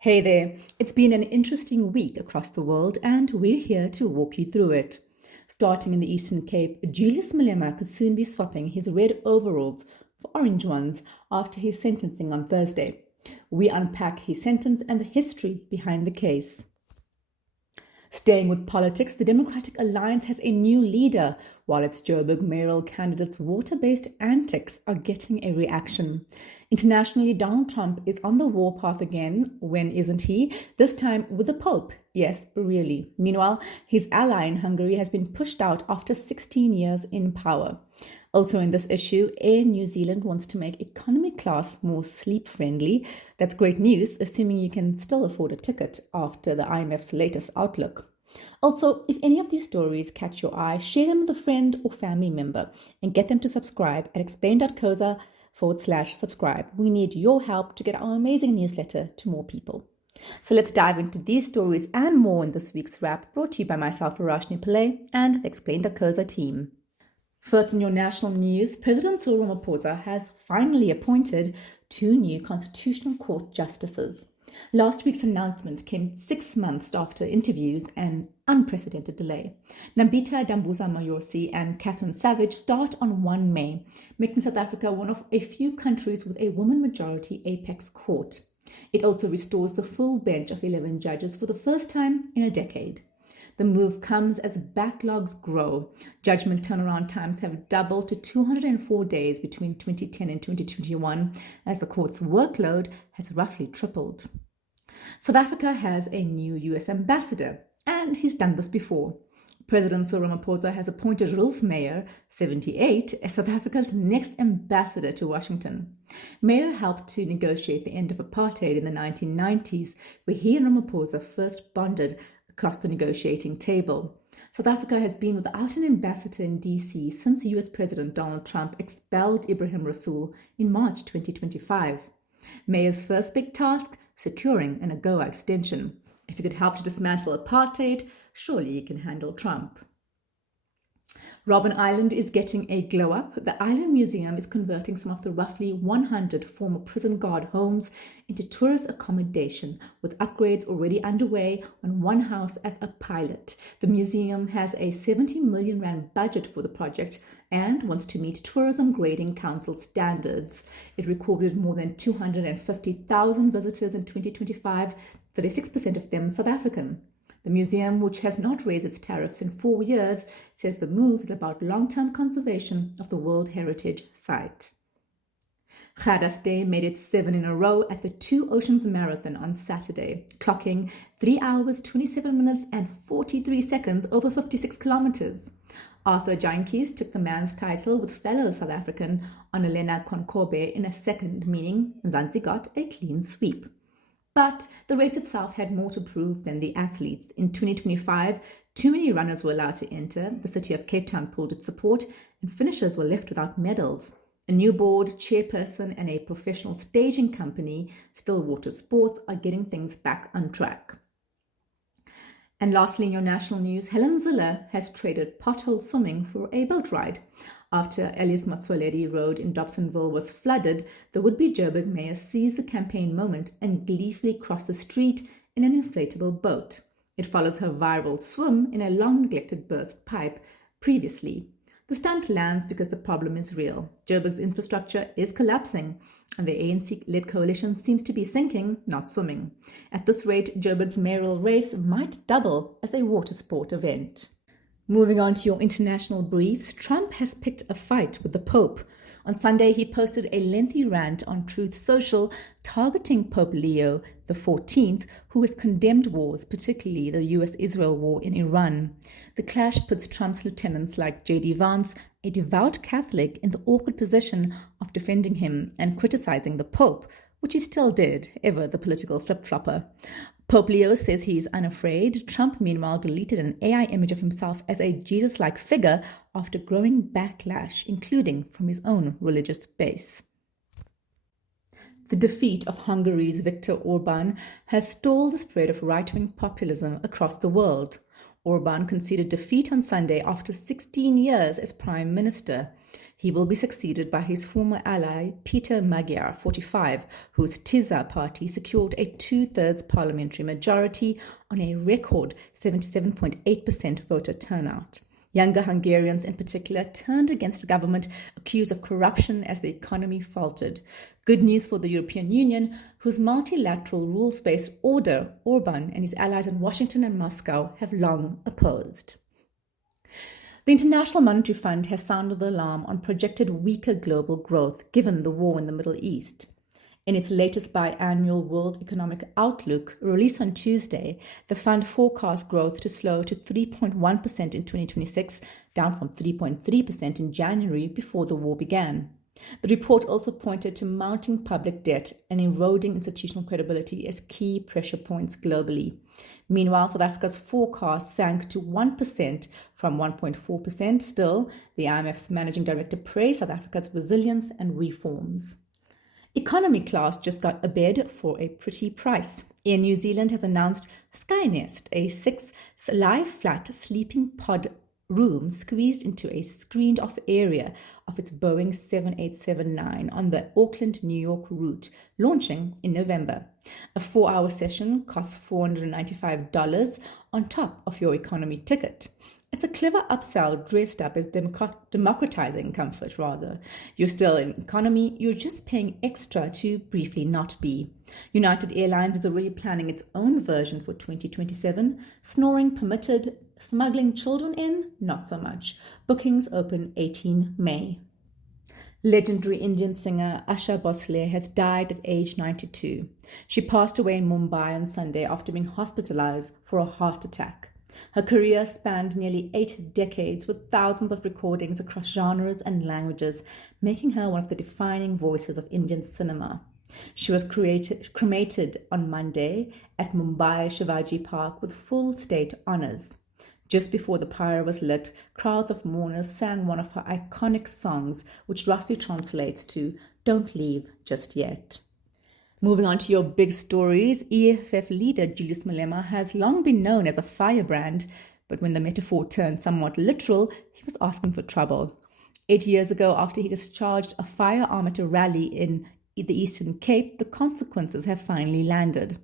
Hey there, it's been an interesting week across the world, and we're here to walk you through it. Starting in the Eastern Cape, Julius Malema could soon be swapping his red overalls for orange ones after his sentencing on Thursday. We unpack his sentence and the history behind the case. Staying with politics, the Democratic Alliance has a new leader, while its Joburg mayoral candidate's water-based antics are getting a reaction. Internationally, Donald Trump is on the warpath again. When isn't he? This time with the Pope. Yes, really. Meanwhile, his ally in Hungary has been pushed out after 16 years in power. Also in this issue, Air New Zealand wants to make economy class more sleep-friendly. That's great news, assuming you can still afford a ticket after the IMF's latest outlook. Also, if any of these stories catch your eye, share them with a friend or family member and get them to subscribe at explain.coza/subscribe. We need your help to get our amazing newsletter to more people. So let's dive into these stories and more in this week's wrap, brought to you by myself, Rashni Pillay, and the Explain.Coza team. First, in your national news, President Cyril Ramaphosa has finally appointed 2 new Constitutional Court justices. Last week's announcement came 6 months after interviews and unprecedented delay. Nambita Dambuza Mayorsi and Catherine Savage start on 1 May, making South Africa one of a few countries with a woman-majority apex court. It also restores the full bench of 11 judges for the first time in a decade. The move comes as backlogs grow. Judgment turnaround times have doubled to 204 days between 2010 and 2021, as the court's workload has roughly tripled. South Africa has a new US ambassador, and he's done this before. President Cyril Ramaphosa has appointed Rolf Meyer, 78, as South Africa's next ambassador to Washington. Meyer helped to negotiate the end of apartheid in the 1990s, where he and Ramaphosa first bonded across the negotiating table. South Africa has been without an ambassador in DC since US President Donald Trump expelled Ibrahim Rasool in March 2025. Meyer's first big task, securing an AGOA extension. If you could help to dismantle apartheid, surely you can handle Trump. Robben Island is getting a glow up. The Island Museum is converting some of the roughly 100 former prison guard homes into tourist accommodation, with upgrades already underway on one house as a pilot. The museum has a 70 million rand budget for the project and wants to meet Tourism Grading Council standards. It recorded more than 250,000 visitors in 2025, 36% of them South African. The museum, which has not raised its tariffs in 4 years, says the move is about long-term conservation of the World Heritage Site. Gada Stay made it 7 in a row at the 2 Oceans Marathon on Saturday, clocking 3 hours, 27 minutes and 43 seconds over 56 kilometers. Arthur Jantjies took the man's title with fellow South African Annalena Konkobe in a second, meaning Mzansi got a clean sweep. But the race itself had more to prove than the athletes. In 2025, too many runners were allowed to enter. The city of Cape Town pulled its support, and finishers were left without medals. A new board, chairperson, and a professional staging company, Stillwater Sports, are getting things back on track. And lastly, in your national news, Helen Zille has traded pothole swimming for a boat ride. After Elias Matsoaledi Road in Dobsonville was flooded, the would-be Joburg mayor seized the campaign moment and gleefully crossed the street in an inflatable boat. It follows her viral swim in a long-neglected burst pipe previously. The stunt lands because the problem is real. Joburg's infrastructure is collapsing, and the ANC-led coalition seems to be sinking, not swimming. At this rate, Joburg's mayoral race might double as a water sport event. Moving on to your international briefs, Trump has picked a fight with the Pope. On Sunday, he posted a lengthy rant on Truth Social targeting Pope Leo XIV, who has condemned wars, particularly the US-Israel war in Iran. The clash puts Trump's lieutenants like J.D. Vance, a devout Catholic, in the awkward position of defending him and criticizing the Pope, which he still did, ever the political flip-flopper. Pope Leo says he is unafraid. Trump, meanwhile, deleted an AI image of himself as a Jesus-like figure after growing backlash, including from his own religious base. The defeat of Hungary's Viktor Orban has stalled the spread of right-wing populism across the world. Orban conceded defeat on Sunday after 16 years as prime minister. He will be succeeded by his former ally, Peter Magyar, 45, whose TISA party secured a two-thirds parliamentary majority on a record 77.8% voter turnout. Younger Hungarians in particular turned against the government accused of corruption as the economy faltered. Good news for the European Union, whose multilateral rules-based order Orban and his allies in Washington and Moscow have long opposed. The International Monetary Fund has sounded the alarm on projected weaker global growth given the war in the Middle East. In its latest biannual World Economic Outlook, released on Tuesday, the fund forecasts growth to slow to 3.1% in 2026, down from 3.3% in January before the war began. The report also pointed to mounting public debt and eroding institutional credibility as key pressure points globally. Meanwhile, South Africa's forecast sank to 1% from 1.4%. Still, the IMF's managing director praised South Africa's resilience and reforms. Economy class just got a bed for a pretty price. Air New Zealand has announced Skynest, a 6 lie-flat sleeping pod room squeezed into a screened-off area of its Boeing 787-9 on the Auckland-New York route, launching in November. A 4-hour session costs $495 on top of your economy ticket. It's a clever upsell dressed up as democratizing comfort, rather. You're still in economy, you're just paying extra to briefly not be. United Airlines is already planning its own version for 2027. Snoring permitted, smuggling children in, not so much. Bookings open 18 May. Legendary Indian singer Asha Bhosle has died at age 92. She passed away in Mumbai on Sunday after being hospitalized for a heart attack. Her career spanned nearly 8 decades with thousands of recordings across genres and languages, making her one of the defining voices of Indian cinema. She was cremated on Monday at Mumbai Shivaji Park with full state honors. Just before the pyre was lit, crowds of mourners sang one of her iconic songs, which roughly translates to "Don't leave just yet." Moving on to your big stories, EFF leader Julius Malema has long been known as a firebrand, but when the metaphor turned somewhat literal, he was asking for trouble. 8 years ago, after he discharged a firearm at a rally in the Eastern Cape, the consequences have finally landed.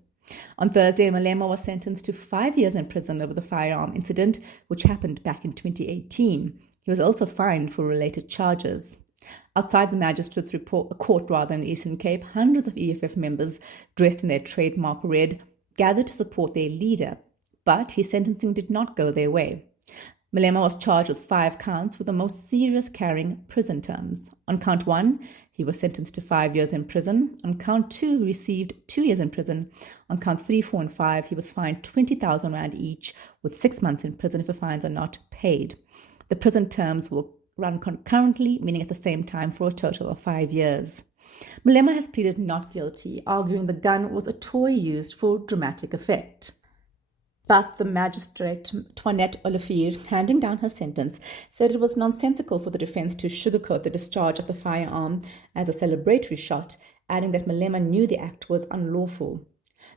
On Thursday, Malema was sentenced to 5 years in prison over the firearm incident, which happened back in 2018. He was also fined for related charges. Outside the magistrate's court in the Eastern Cape, hundreds of EFF members, dressed in their trademark red, gathered to support their leader. But his sentencing did not go their way. Malema was charged with 5 counts, with the most serious carrying prison terms. On count 1, he was sentenced to 5 years in prison. On count 2, he received 2 years in prison. On count 3, 4, and 5, he was fined 20,000 rand each, with 6 months in prison if the fines are not paid. The prison terms will run concurrently, meaning at the same time, for a total of 5 years. Malema has pleaded not guilty, arguing the gun was a toy used for dramatic effect. But the magistrate, Toinette Olivier, handing down her sentence, said it was nonsensical for the defense to sugarcoat the discharge of the firearm as a celebratory shot, adding that Malema knew the act was unlawful.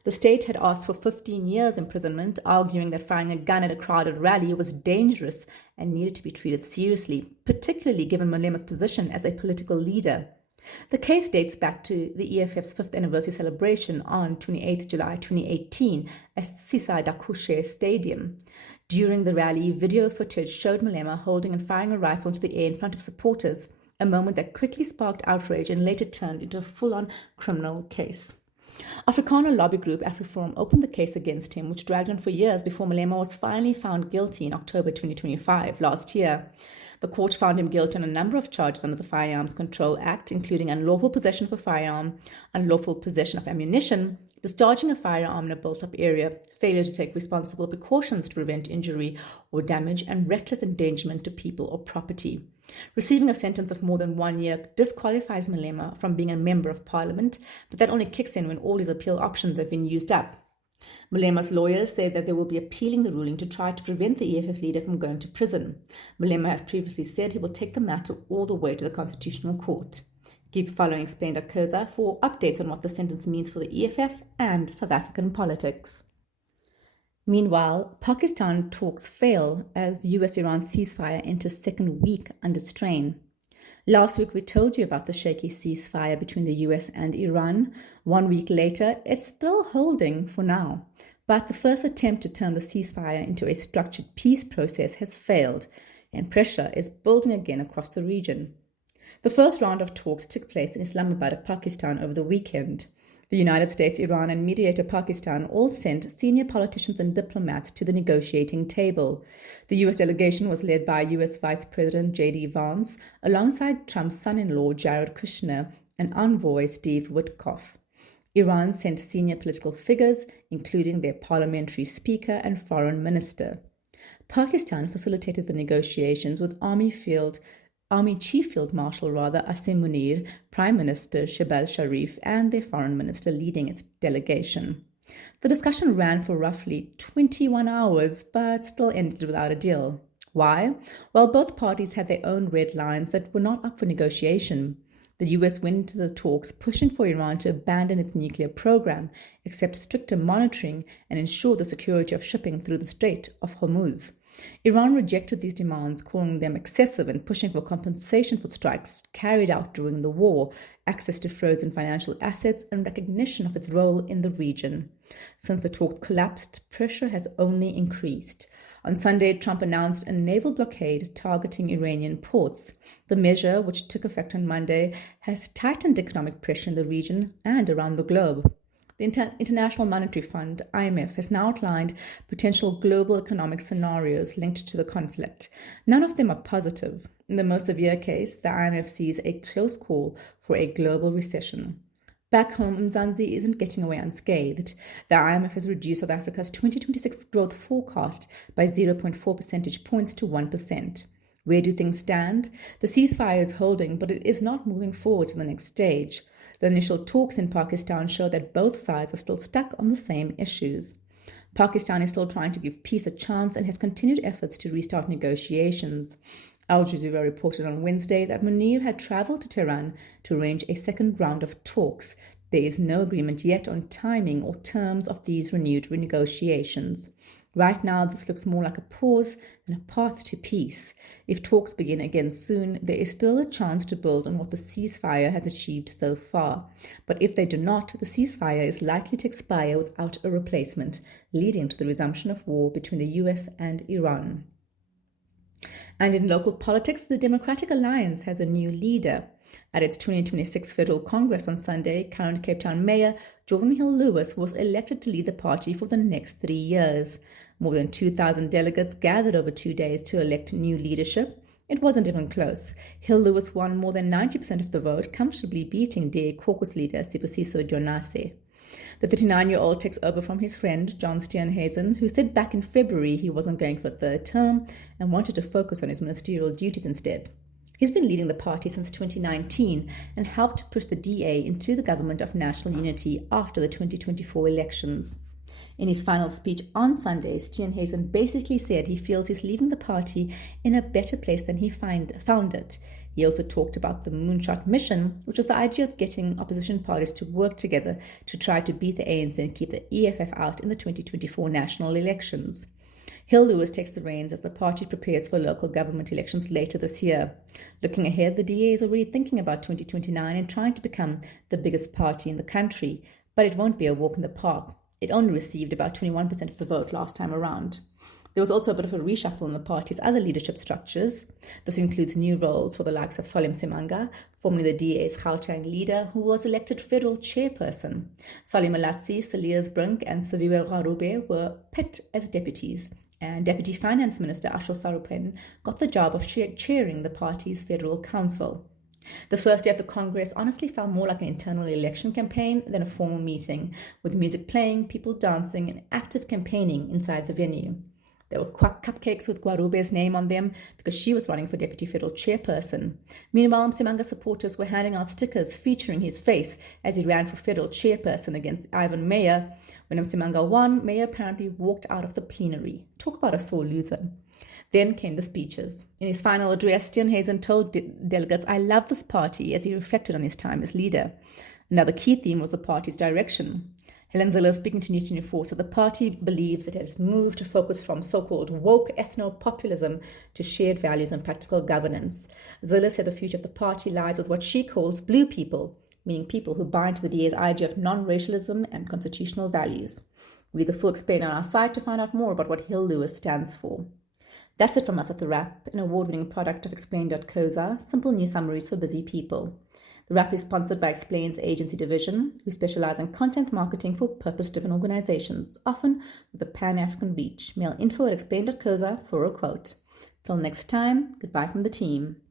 The state had asked for 15 years imprisonment, arguing that firing a gun at a crowded rally was dangerous and needed to be treated seriously, particularly given Malema's position as a political leader. The case dates back to the EFF's 5th anniversary celebration on 28 July 2018 at Sisa Dakushe Stadium. During the rally, video footage showed Malema holding and firing a rifle into the air in front of supporters, a moment that quickly sparked outrage and later turned into a full-on criminal case. Afrikaner lobby group AfriForum opened the case against him, which dragged on for years before Malema was finally found guilty in October 2025, last year. The court found him guilty on a number of charges under the Firearms Control Act, including unlawful possession of a firearm, unlawful possession of ammunition, discharging a firearm in a built-up area, failure to take responsible precautions to prevent injury or damage, and reckless endangerment to people or property. Receiving a sentence of more than 1 year disqualifies Malema from being a member of parliament, but that only kicks in when all his appeal options have been used up. Malema's lawyers say that they will be appealing the ruling to try to prevent the EFF leader from going to prison. Malema has previously said he will take the matter all the way to the Constitutional Court. Keep following Explained Akoza for updates on what the sentence means for the EFF and South African politics. Meanwhile, Pakistan talks fail as US-Iran ceasefire enters second week under strain. Last week, we told you about the shaky ceasefire between the US and Iran. 1 week later, it's still holding for now. But the first attempt to turn the ceasefire into a structured peace process has failed, and pressure is building again across the region. The first round of talks took place in Islamabad, Pakistan, over the weekend. The United States, Iran, and mediator Pakistan all sent senior politicians and diplomats to the negotiating table. The US delegation was led by US Vice President J.D. Vance, alongside Trump's son-in-law Jared Kushner and envoy Steve Witkoff. Iran sent senior political figures, including their parliamentary speaker and foreign minister. Pakistan facilitated the negotiations with Army Chief Field Marshal Asim Munir, Prime Minister Shehbaz Sharif, and their foreign minister leading its delegation. The discussion ran for roughly 21 hours, but still ended without a deal. Why? Well, both parties had their own red lines that were not up for negotiation. The US went into the talks pushing for Iran to abandon its nuclear program, accept stricter monitoring, and ensure the security of shipping through the Strait of Hormuz. Iran rejected these demands, calling them excessive and pushing for compensation for strikes carried out during the war, access to frozen financial assets, and recognition of its role in the region. Since the talks collapsed, pressure has only increased. On Sunday, Trump announced a naval blockade targeting Iranian ports. The measure, which took effect on Monday, has tightened economic pressure in the region and around the globe. The International Monetary Fund, IMF, has now outlined potential global economic scenarios linked to the conflict. None of them are positive. In the most severe case, the IMF sees a close call for a global recession. Back home, Mzansi isn't getting away unscathed. The IMF has reduced South Africa's 2026 growth forecast by 0.4 percentage points to 1%. Where do things stand? The ceasefire is holding, but it is not moving forward to the next stage. The initial talks in Pakistan show that both sides are still stuck on the same issues. Pakistan is still trying to give peace a chance and has continued efforts to restart negotiations. Al Jazeera reported on Wednesday that Munir had traveled to Tehran to arrange a second round of talks. There is no agreement yet on timing or terms of these renewed negotiations. Right now, this looks more like a pause than a path to peace. If talks begin again soon, there is still a chance to build on what the ceasefire has achieved so far. But if they do not, the ceasefire is likely to expire without a replacement, leading to the resumption of war between the US and Iran. And in local politics, the Democratic Alliance has a new leader. At its 2026 Federal Congress on Sunday, current Cape Town Mayor Jordan Hill-Lewis was elected to lead the party for the next 3 years. More than 2,000 delegates gathered over 2 days to elect new leadership. It wasn't even close. Hill-Lewis won more than 90% of the vote, comfortably beating DA caucus leader Sibusiso Dionase. The 39-year-old takes over from his friend John Steenhuisen, who said back in February he wasn't going for a third term and wanted to focus on his ministerial duties instead. He's been leading the party since 2019 and helped push the DA into the government of national unity after the 2024 elections. In his final speech on Sunday, Steenhuisen basically said he feels he's leaving the party in a better place than he found it. He also talked about the moonshot mission, which was the idea of getting opposition parties to work together to try to beat the ANC and keep the EFF out in the 2024 national elections. Hill-Lewis takes the reins as the party prepares for local government elections later this year. Looking ahead, the DA is already thinking about 2029 and trying to become the biggest party in the country, but it won't be a walk in the park. It only received about 21% of the vote last time around. There was also a bit of a reshuffle in the party's other leadership structures. This includes new roles for the likes of Salim Simanga, formerly the DA's Gauteng leader, who was elected federal chairperson. Salim Alatsi, Salias Brink, and Saviwe Garube were picked as deputies, and Deputy Finance Minister Asho Sarupen got the job of chairing the party's federal council. The first day of the Congress honestly felt more like an internal election campaign than a formal meeting, with music playing, people dancing, and active campaigning inside the venue. There were cupcakes with Guarube's name on them because she was running for Deputy Federal Chairperson. Meanwhile, Msimanga supporters were handing out stickers featuring his face as he ran for Federal Chairperson against Ivan Meyer. When Msimanga won, Meyer apparently walked out of the plenary. Talk about a sore loser. Then came the speeches. In his final address, Steenhuisen told delegates, "I love this party," as he reflected on his time as leader. Another key theme was the party's direction. Helen Ziller, speaking to News 24, said the party believes that it has moved to focus from so-called woke ethno-populism to shared values and practical governance. Ziller said the future of the party lies with what she calls blue people, meaning people who buy into the DA's idea of non-racialism and constitutional values. Read the full explainer on our site to find out more about what Hill Lewis stands for. That's it from us at The Wrap, an award-winning product of Explain.coza, simple news summaries for busy people. The Wrap is sponsored by Explain's agency division, who specialize in content marketing for purpose-driven organizations, often with a pan-African reach. Mail info@explain.coza for a quote. Till next time, goodbye from the team.